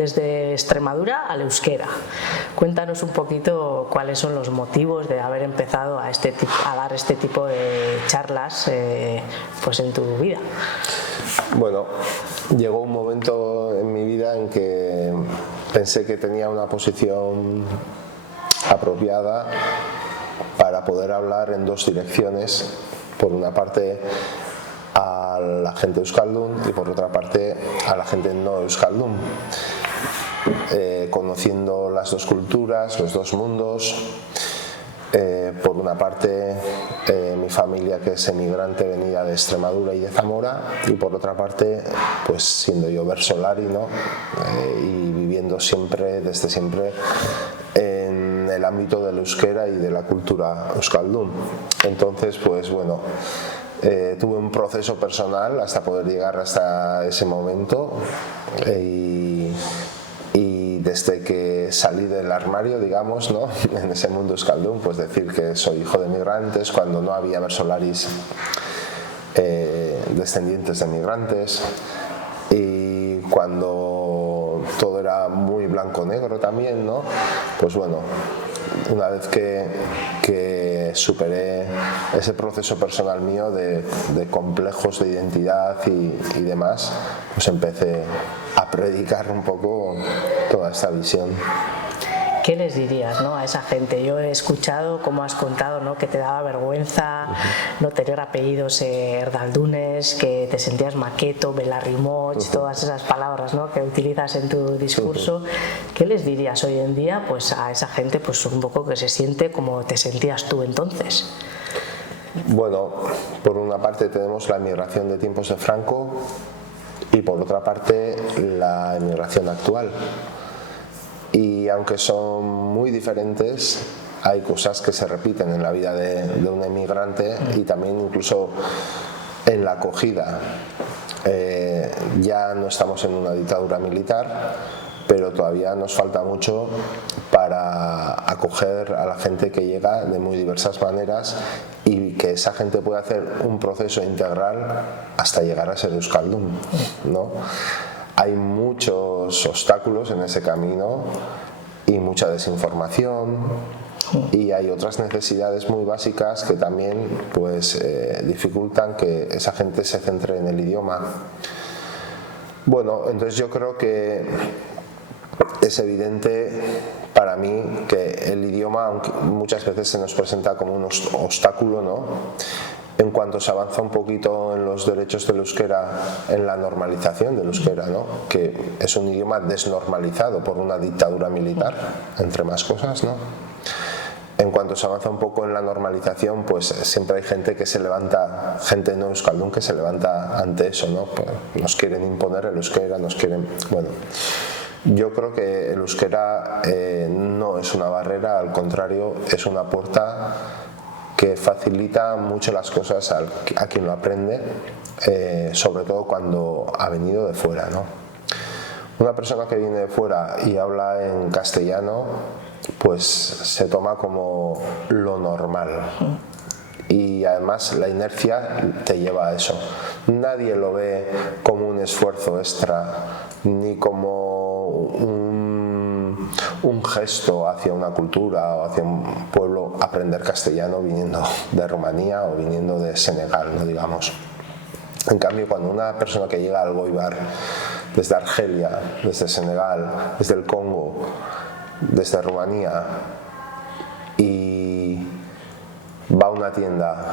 desde Extremadura al euskera. Cuéntanos un poquito cuáles son los motivos de haber empezado a dar este tipo de charlas pues en tu vida. Bueno, llegó un momento en mi vida en que pensé que tenía una posición apropiada para poder hablar en dos direcciones. Por una parte a la gente euskaldun y por otra parte a la gente no euskaldun, conociendo las dos culturas, los dos mundos. Por una parte mi familia, que es emigrante venida de Extremadura y de Zamora, y por otra parte pues siendo yo versolari, ¿no? Y viviendo desde siempre en el ámbito del euskera y de la cultura euskaldun. Entonces pues bueno, tuve un proceso personal hasta poder llegar hasta ese momento, y desde que salí del armario, digamos, ¿no? En ese mundo euskaldun, pues decir que soy hijo de migrantes cuando no había versolaris descendientes de migrantes, y cuando todo era muy blanco-negro también, ¿no? Pues bueno, una vez que superé ese proceso personal mío de complejos de identidad y demás, pues empecé a predicar un poco toda esta visión. ¿Qué les dirías, ¿no?, a esa gente? Yo he escuchado cómo has contado, ¿no?, que te daba vergüenza no tener apellidos erdaldunes, que te sentías maqueto, belarrimoch, todas esas palabras, ¿no?, que utilizas en tu discurso. ¿Qué les dirías hoy en día pues a esa gente, pues un poco que se siente como te sentías tú entonces? Bueno, por una parte tenemos la emigración de tiempos de Franco y por otra parte la emigración actual. Y aunque son muy diferentes, hay cosas que se repiten en la vida de un emigrante y también incluso en la acogida. Ya no estamos en una dictadura militar, pero todavía nos falta mucho para acoger a la gente que llega de muy diversas maneras y que esa gente pueda hacer un proceso integral hasta llegar a ser euskaldun, ¿no? Hay muchos obstáculos en ese camino y mucha desinformación, y hay otras necesidades muy básicas que también pues dificultan que esa gente se centre en el idioma. Bueno, entonces yo creo que es evidente para mí que el idioma, aunque muchas veces se nos presenta como un obstáculo, ¿no?, en cuanto se avanza un poquito en los derechos del euskera, en la normalización del euskera, ¿no?, que es un idioma desnormalizado por una dictadura militar, entre más cosas, ¿no? En cuanto se avanza un poco en la normalización, pues siempre hay gente que se levanta, gente no euskaldun que se levanta ante eso, ¿no? Pues nos quieren imponer el euskera, nos quieren... Bueno, yo creo que el euskera no es una barrera, al contrario, es una puerta que facilita mucho las cosas a quien lo aprende, sobre todo cuando ha venido de fuera, ¿no? Una persona que viene de fuera y habla en castellano, pues se toma como lo normal. Y además la inercia te lleva a eso. Nadie lo ve como un esfuerzo extra, ni como un gesto hacia una cultura o hacia un pueblo aprender castellano viniendo de Rumanía o viniendo de Senegal, ¿no?, digamos. En cambio, cuando una persona que llega al Goibar desde Argelia, desde Senegal, desde el Congo, desde Rumanía, y va a una tienda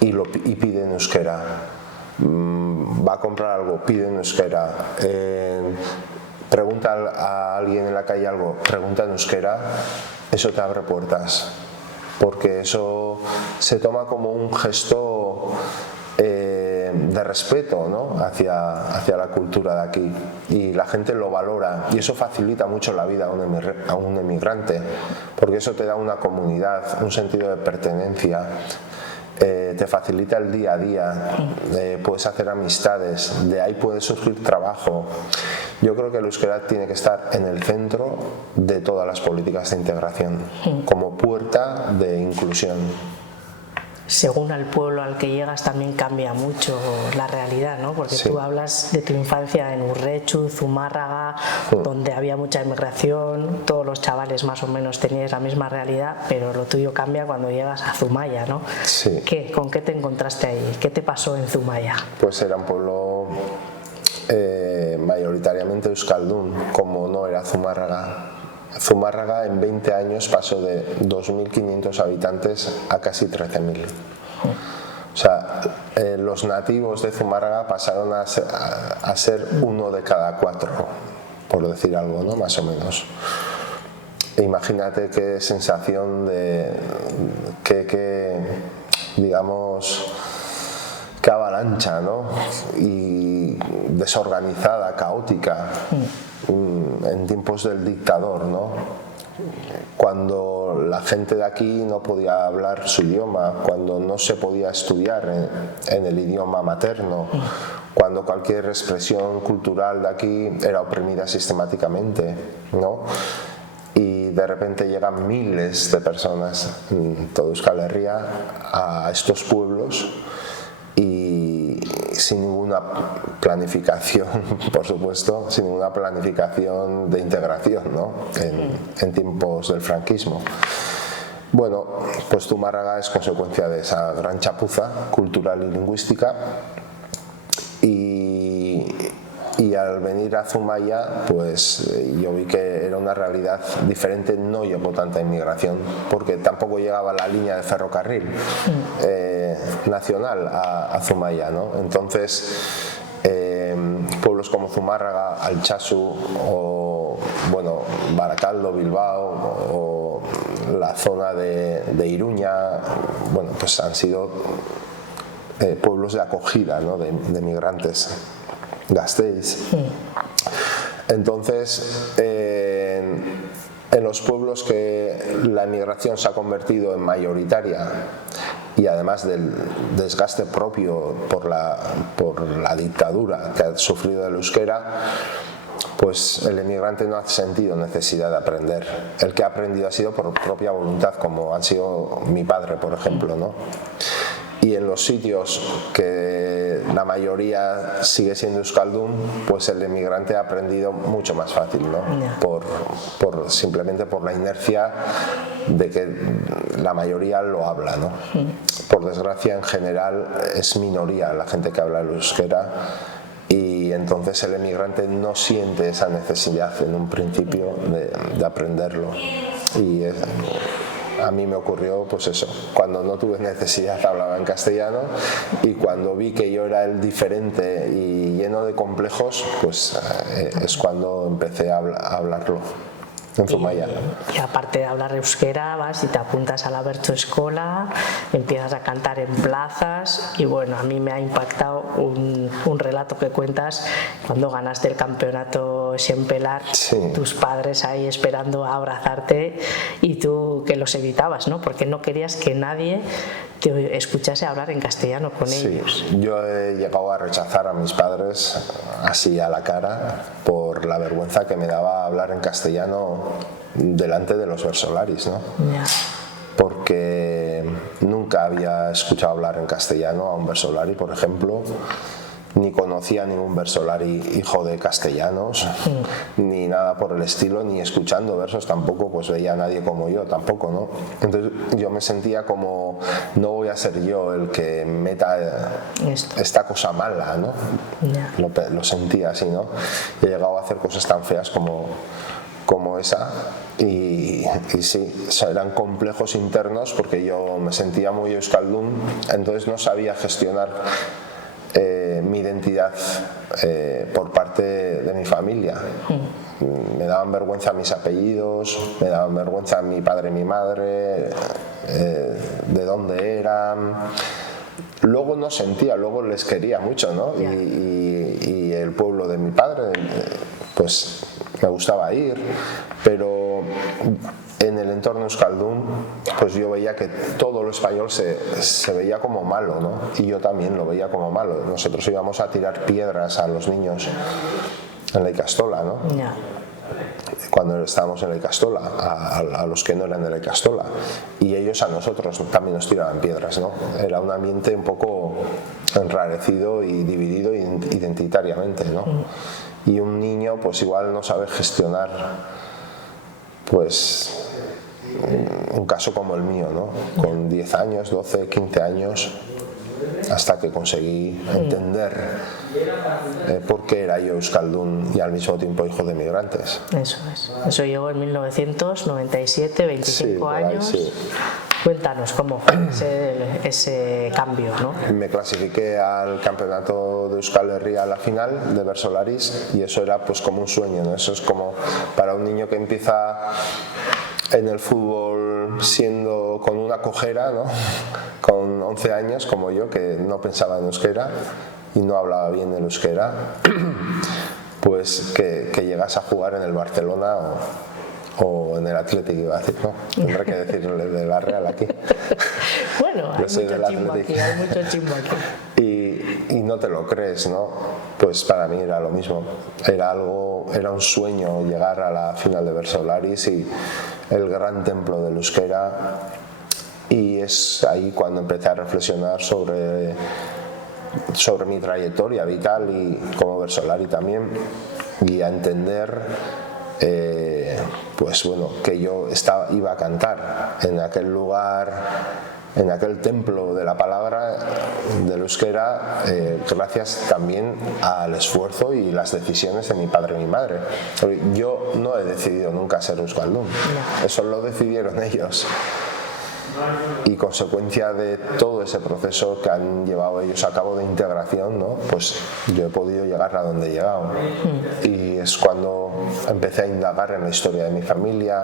y pide en euskera, va a comprar algo, pide en euskera, pregunta a alguien en la calle algo, pregunta en euskera, eso te abre puertas, porque eso se toma como un gesto de respeto, ¿no?, hacia la cultura de aquí, y la gente lo valora, y eso facilita mucho la vida a un emigrante, porque eso te da una comunidad, un sentido de pertenencia, te facilita el día a día, puedes hacer amistades, de ahí puede surgir trabajo. Yo creo que el euskera tiene que estar en el centro de todas las políticas de integración, como puerta de inclusión. según el pueblo al que llegas también cambia mucho la realidad, ¿no? Porque tú hablas de tu infancia en Urrechu, Zumárraga, donde había mucha inmigración, todos los chavales más o menos teníais la misma realidad, pero lo tuyo cambia cuando llegas a Zumaya, ¿no? Sí. ¿Con qué te encontraste ahí? ¿Qué te pasó en Zumaya? Pues era un pueblo mayoritariamente euskaldun, como no era Zumárraga. Zumárraga en 20 años pasó de 2.500 habitantes a casi 13.000. O sea, los nativos de Zumárraga pasaron a ser 1 de cada 4, por decir algo, ¿no? Más o menos. Imagínate qué sensación digamos, qué avalancha, ¿no? Y desorganizada, caótica, en tiempos del dictador, ¿no? Cuando la gente de aquí no podía hablar su idioma, cuando no se podía estudiar en el idioma materno, cuando cualquier expresión cultural de aquí era oprimida sistemáticamente, ¿no? Y de repente llegan miles de personas en toda Euskal Herria a estos pueblos y sin ninguna planificación, por supuesto, sin ninguna planificación de integración, ¿no? En tiempos del franquismo. Bueno, pues Zumárraga es consecuencia de esa gran chapuza cultural y lingüística y al venir a Zumaya, pues yo vi que era una realidad diferente. No llegó tanta inmigración porque tampoco llegaba la línea de ferrocarril nacional a Zumaya, ¿no? Entonces pueblos como Zumárraga, Altsasu o bueno, Barakaldo, Bilbao o la zona de Iruña, bueno, pues han sido pueblos de acogida, ¿no? de migrantes. Gasteiz. Entonces, en los pueblos que la emigración se ha convertido en mayoritaria y además del desgaste propio por la dictadura que ha sufrido el euskera, pues el emigrante no ha sentido necesidad de aprender. El que ha aprendido ha sido por propia voluntad, como ha sido mi padre, por ejemplo, ¿no? Y en los sitios que la mayoría sigue siendo euskaldun, pues el emigrante ha aprendido mucho más fácil, ¿no? Simplemente por la inercia de que la mayoría lo habla, ¿no? Por desgracia, en general es minoría la gente que habla el euskera y entonces el emigrante no siente esa necesidad en un principio de aprenderlo. Y a mí me ocurrió pues eso, cuando no tuve necesidad hablaba en castellano y cuando vi que yo era el diferente y lleno de complejos, pues es cuando empecé a hablarlo en Zumaya. Y aparte de hablar euskera, vas y te apuntas a la Bertso Escola, empiezas a cantar en plazas y bueno, a mí me ha impactado un relato que cuentas cuando ganaste el campeonato Xempelar, tus padres ahí esperando a abrazarte y tú que los evitabas, ¿no? Porque no querías que nadie te escuchase hablar en castellano con ellos. Yo he llegado a rechazar a mis padres así a la cara por la vergüenza que me daba hablar en castellano delante de los versolaris, ¿no? Porque nunca había escuchado hablar en castellano a un versolari, por ejemplo, ni conocía a ningún versolari hijo de castellanos, ni nada por el estilo, ni escuchando versos tampoco, pues veía a nadie como yo, tampoco, ¿no? Entonces yo me sentía como, no voy a ser yo el que meta esta cosa mala, ¿no? Lo sentía así, ¿no? Y he llegado a hacer cosas tan feas como esa y sí, o sea, eran complejos internos porque yo me sentía muy euskaldun, entonces no sabía gestionar mi identidad por parte de mi familia. Me daban vergüenza mis apellidos, me daban vergüenza mi padre y mi madre, de dónde eran. Luego no sentía, luego les quería mucho, ¿no? Y el pueblo de mi padre, pues me gustaba ir, pero en el entorno euskaldun pues yo veía que todo lo español se veía como malo, ¿no? Y yo también lo veía como malo. Nosotros íbamos a tirar piedras a los niños en la Ikastola, ¿no? cuando estábamos en la Ikastola, a los que no eran de la Ikastola, y ellos a nosotros también nos tiraban piedras, ¿no? Era un ambiente un poco enrarecido y dividido identitariamente, ¿no? Y un niño pues igual no sabe gestionar pues un caso como el mío, ¿no? Con 10 años, 12, 15 años, hasta que conseguí entender por qué era yo euskaldun y al mismo tiempo hijo de migrantes. Eso es. Eso llegó en 1997, 25 Sí, por ahí, años. sí. Cuéntanos cómo fue ese cambio, ¿no? Me clasifiqué al campeonato de Euskal Herria a la final de Versolaris y eso era pues como un sueño, ¿no? Eso es como para un niño que empieza en el fútbol siendo con una cojera, ¿no? Con 11 años como yo, que no pensaba en euskera y no hablaba bien el euskera, pues que llegas a jugar en el Barcelona o en el Athletic, iba a decir, ¿no? Tendré que decirle de la Real aquí. Bueno, hay Yo soy mucho del chimbo Athletic. aquí, hay mucho chimbo aquí. Y no te lo crees, ¿no? Pues para mí era lo mismo. Era un sueño llegar a la final de Versolaris y el gran templo del euskera. Y es ahí cuando empecé a reflexionar sobre mi trayectoria vital y como Versolari también, y a entender pues bueno, que yo iba a cantar en aquel lugar, en aquel templo de la palabra del euskera, gracias también al esfuerzo y las decisiones de mi padre y mi madre. Yo no he decidido nunca ser euskaldun, eso lo decidieron ellos. Y consecuencia de todo ese proceso que han llevado ellos a cabo de integración, ¿no? Pues yo he podido llegar a donde he llegado. Y es cuando empecé a indagar en la historia de mi familia,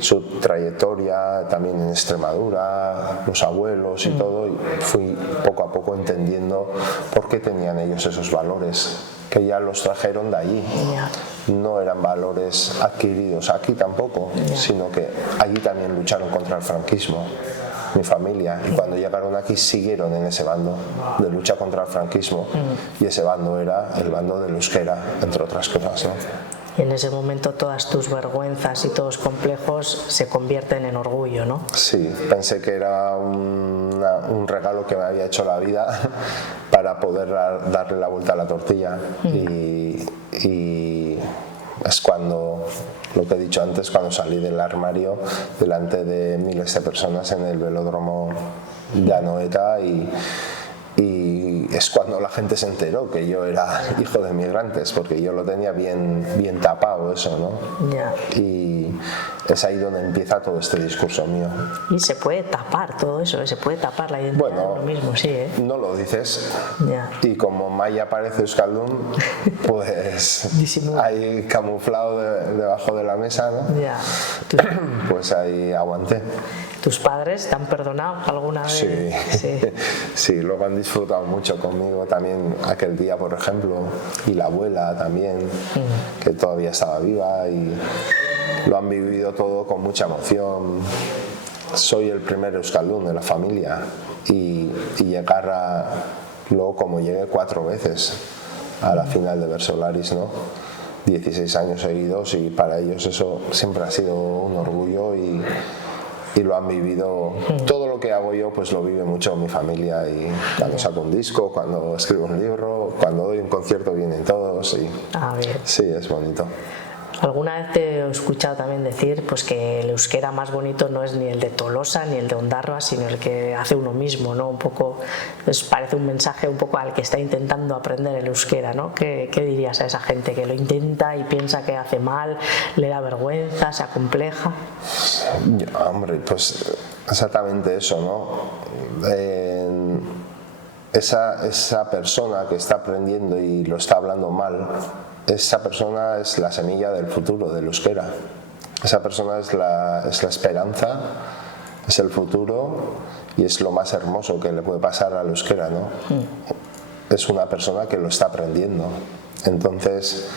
su trayectoria también en Extremadura, los abuelos y todo, y fui poco a poco entendiendo por qué tenían ellos esos valores, que ya los trajeron de allí. No eran valores adquiridos aquí tampoco, sino que allí también lucharon contra el franquismo, mi familia, y cuando llegaron aquí siguieron en ese bando de lucha contra el franquismo, y ese bando era el bando del euskera, entre otras cosas, ¿no? Y en ese momento todas tus vergüenzas y todos complejos se convierten en orgullo, ¿no? Sí, pensé que era un regalo que me había hecho la vida para poder darle la vuelta a la tortilla. Y es cuando, lo que he dicho antes, cuando salí del armario delante de miles de personas en el velódromo de Anoeta y es cuando la gente se enteró que yo era hijo de migrantes, porque yo lo tenía bien tapado eso, ¿no? Ya. Y es ahí donde empieza todo este discurso mío. Y se puede tapar todo eso, se puede tapar la identidad de lo mismo, sí, ¿eh? No lo dices. Ya. Y como Maya parece euskaldun, pues Disimula. ahí camuflado debajo de la mesa, ¿no? Ya. Pues ahí aguanté. ¿Tus padres te han perdonado alguna vez? Sí. Sí. Sí, luego han disfrutado mucho conmigo también aquel día, por ejemplo, y la abuela también, que todavía estaba viva, y lo han vivido todo con mucha emoción. Soy el primer euskaldun de la familia y llegar luego como llegué 4 veces a la final de Versolaris, ¿no? 16 años seguidos, y para ellos eso siempre ha sido un orgullo y lo han vivido. Todo lo que hago yo pues lo vive mucho mi familia, y cuando saco un disco, cuando escribo un libro, cuando doy un concierto vienen todos y sí, es bonito. Alguna vez te he escuchado también decir pues que el euskera más bonito no es ni el de Tolosa ni el de Ondarroa, sino el que hace uno mismo, ¿no? Un poco, pues parece un mensaje un poco al que está intentando aprender el euskera, ¿no? ¿Qué dirías a esa gente que lo intenta y piensa que hace mal, le da vergüenza, se acompleja? Hombre, pues exactamente eso, ¿no? Esa persona que está aprendiendo y lo está hablando mal, esa persona es la semilla del futuro del euskera. Esa persona es la esperanza, es el futuro, y es lo más hermoso que le puede pasar al euskera, ¿no? Es una persona que lo está aprendiendo. Entonces,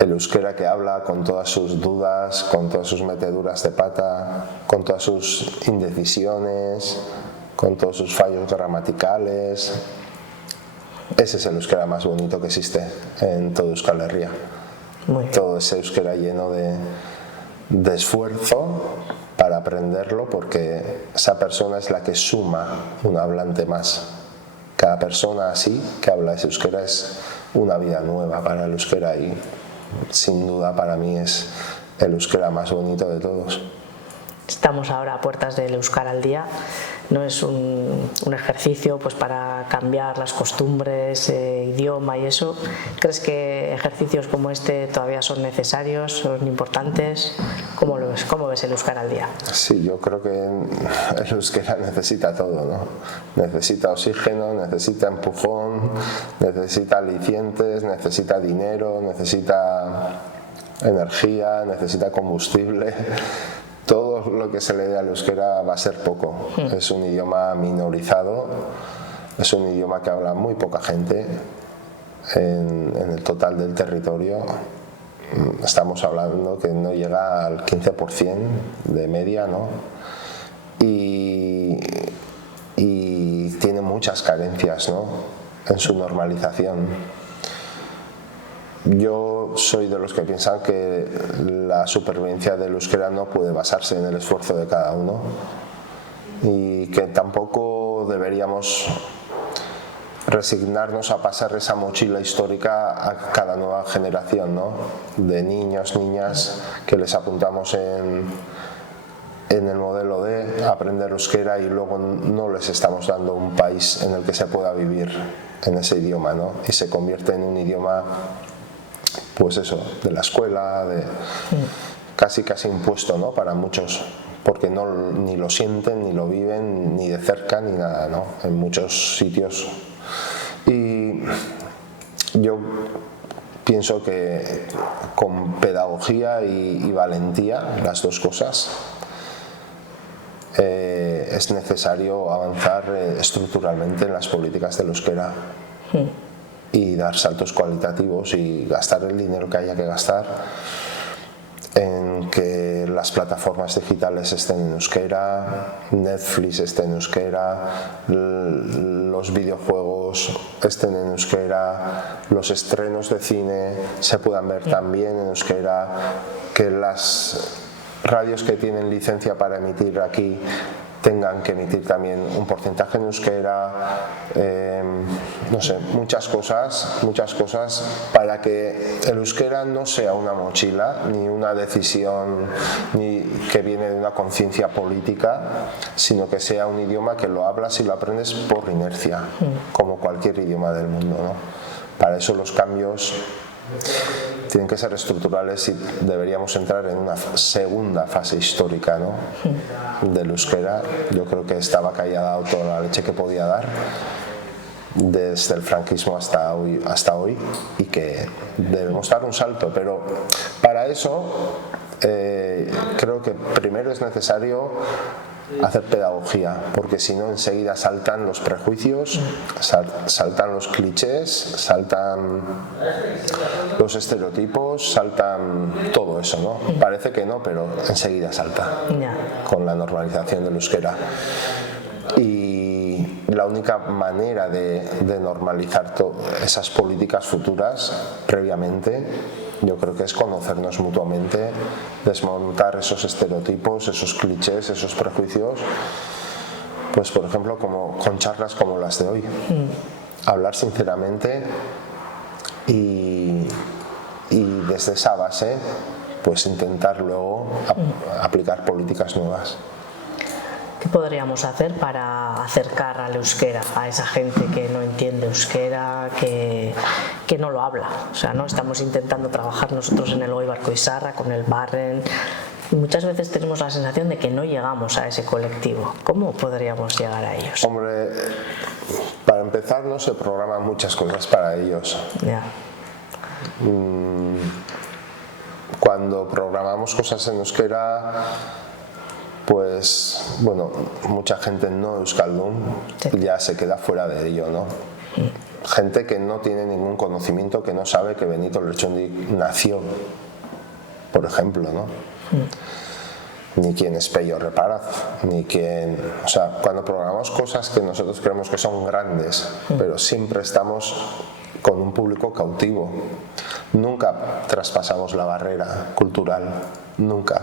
el euskera que habla con todas sus dudas, con todas sus meteduras de pata, con todas sus indecisiones, con todos sus fallos gramaticales, ese es el euskera más bonito que existe en todo Euskal Herria. Muy bien. todo ese euskera lleno de esfuerzo para aprenderlo, porque esa persona es la que suma un hablante más. Cada persona así que habla ese euskera es una vida nueva para el euskera, y sin duda para mí es el euskera más bonito de todos. Estamos ahora a puertas del Euskara al Día. No es un ejercicio pues para cambiar las costumbres, idioma y eso. ¿Crees que ejercicios como este todavía son necesarios, son importantes? ¿Cómo lo ves? ¿Cómo ves el Euskara al Día? Sí, yo creo que el euskera necesita todo, ¿no? Necesita oxígeno, necesita empujón, necesita alicientes, necesita dinero, necesita energía, necesita combustible. Todo lo que se le dé al euskera va a ser poco. Es un idioma minorizado, es un idioma que habla muy poca gente en el total del territorio. Estamos hablando que no llega al 15% de media, ¿no? Y tiene muchas carencias, ¿no?, en su normalización. Yo soy de los que piensan que la supervivencia del euskera no puede basarse en el esfuerzo de cada uno, y que tampoco deberíamos resignarnos a pasar esa mochila histórica a cada nueva generación, ¿no?, de niños, niñas que les apuntamos en el modelo de aprender euskera y luego no les estamos dando un país en el que se pueda vivir en ese idioma, ¿no?, y se convierte en un idioma, pues eso, de la escuela, casi impuesto, ¿no?, para muchos, porque ni lo sienten, ni lo viven, ni de cerca, ni nada, ¿no?, en muchos sitios. Y yo pienso que con pedagogía y valentía, las dos cosas, es necesario avanzar estructuralmente en las políticas del euskera. Y dar saltos cualitativos y gastar el dinero que haya que gastar en que las plataformas digitales estén en euskera, Netflix esté en euskera, los videojuegos estén en euskera, los estrenos de cine se puedan ver también en euskera, que las radios que tienen licencia para emitir aquí tengan que emitir también un porcentaje en euskera, no sé, muchas cosas para que el euskera no sea una mochila ni una decisión ni que viene de una conciencia política, sino que sea un idioma que lo hablas y lo aprendes por inercia, como cualquier idioma del mundo, ¿no? Para eso los cambios tienen que ser estructurales y deberíamos entrar en una segunda fase histórica, ¿no?, del euskera. Yo creo que esta vaca ya ha dado toda la leche que podía dar desde el franquismo hasta hoy y que debemos dar un salto, pero para eso creo que primero es necesario hacer pedagogía, porque si no enseguida saltan los prejuicios, saltan los clichés, saltan los estereotipos, saltan todo eso, ¿no? Parece que no, pero enseguida salta con la normalización del euskera. Y la única manera de normalizar esas políticas futuras previamente, yo creo que es conocernos mutuamente, desmontar esos estereotipos, esos clichés, esos prejuicios, pues por ejemplo con charlas como las de hoy, hablar sinceramente y desde esa base pues intentar luego aplicar políticas nuevas. ¿Qué podríamos hacer para acercar al euskera a esa gente que no entiende euskera, que no lo habla? O sea, ¿no? Estamos intentando trabajar nosotros en el Goi Barkoizarra, con el Barren, y muchas veces tenemos la sensación de que no llegamos a ese colectivo. ¿Cómo podríamos llegar a ellos? Hombre, para empezar no se programan muchas cosas para ellos. Ya. Cuando programamos cosas en euskera, pues bueno, mucha gente no euskaldun ya se queda fuera de ello, ¿no? Gente que no tiene ningún conocimiento, que no sabe que Benito Lertxundi nació, por ejemplo, ¿no? Ni quién es Pello Reparaz, ni quién... O sea, cuando programamos cosas que nosotros creemos que son grandes, pero siempre estamos con un público cautivo. Nunca traspasamos la barrera cultural, nunca.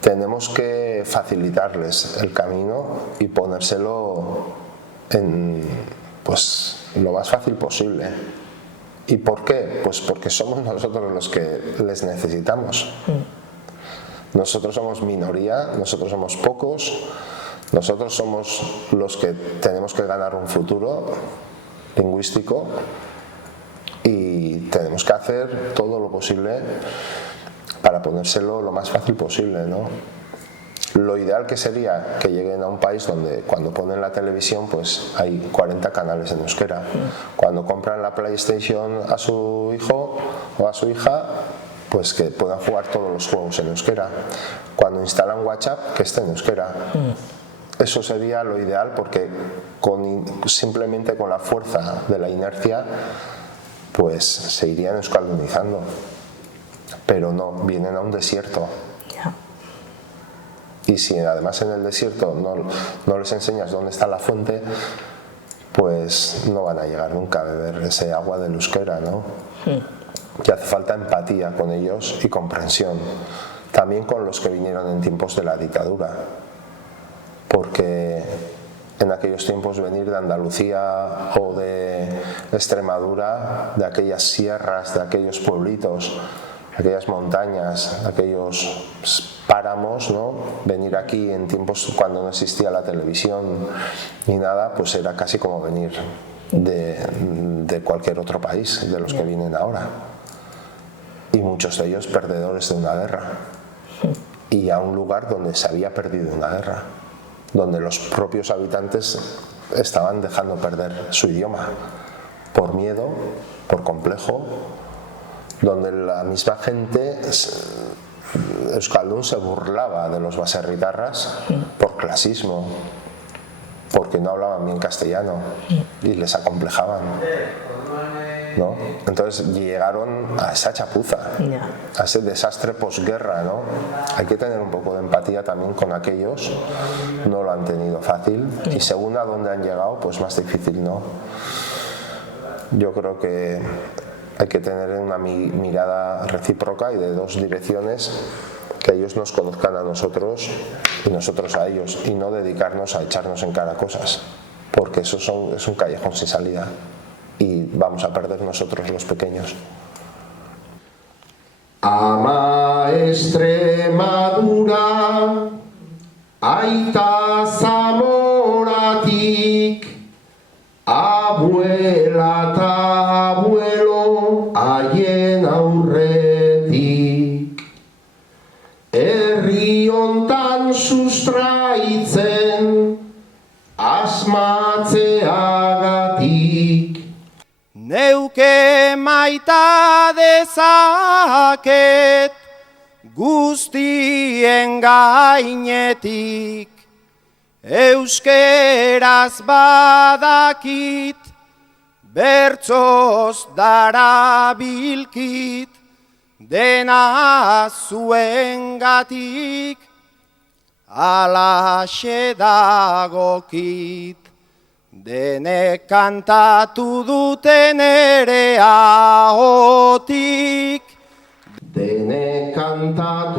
Tenemos que facilitarles el camino y ponérselo en, pues, lo más fácil posible. ¿Y por qué? Pues porque somos nosotros los que les necesitamos. Nosotros somos minoría, nosotros somos pocos, nosotros somos los que tenemos que ganar un futuro lingüístico y tenemos que hacer todo lo posible para ponérselo lo más fácil posible, ¿no? Lo ideal que sería que lleguen a un país donde cuando ponen la televisión pues hay 40 canales en euskera. Cuando compran la PlayStation a su hijo o a su hija, pues que puedan jugar todos los juegos en euskera. Cuando instalan WhatsApp, que esté en euskera. Eso sería lo ideal porque simplemente con la fuerza de la inercia pues se irían euskaldunizando. Pero no, vienen a un desierto. Y si además en el desierto no les enseñas dónde está la fuente, pues no van a llegar nunca a beber ese agua del euskera, ¿no? Que hace falta empatía con ellos y comprensión. También con los que vinieron en tiempos de la dictadura. Porque en aquellos tiempos venir de Andalucía o de Extremadura, de aquellas sierras, de aquellos pueblitos, aquellas montañas, aquellos páramos, ¿no? Venir aquí en tiempos cuando no existía la televisión ni nada, pues era casi como venir de cualquier otro país, de los que vienen ahora. Y muchos de ellos perdedores de una guerra. Y a un lugar donde se había perdido una guerra, donde los propios habitantes estaban dejando perder su idioma, por miedo, por complejo, donde la misma gente euskaldun se burlaba de los baserritarras por clasismo, porque no hablaban bien castellano y les acomplejaban, ¿no? Entonces llegaron a esa chapuza, a ese desastre posguerra, ¿no? Hay que tener un poco de empatía también con aquellos, no lo han tenido fácil y según a dónde han llegado, pues más difícil, ¿no? Yo creo que hay que tener una mirada recíproca y de dos direcciones, que ellos nos conozcan a nosotros y nosotros a ellos, y no dedicarnos a echarnos en cara cosas, porque eso es un callejón sin salida y vamos a perder nosotros los pequeños. Ama Extremadura, aita Zamoratik, abuela eta abuelo haien aurretik. Herri hontan sustraitzen asmatzeagatik. Neuke maita dezaket guztien gainetik, euskeraz badakit, bertsoz darabilkit, dena zuengatik, alaxe dagokit. Denek kantatu duten ere ahotik. Denek kantatu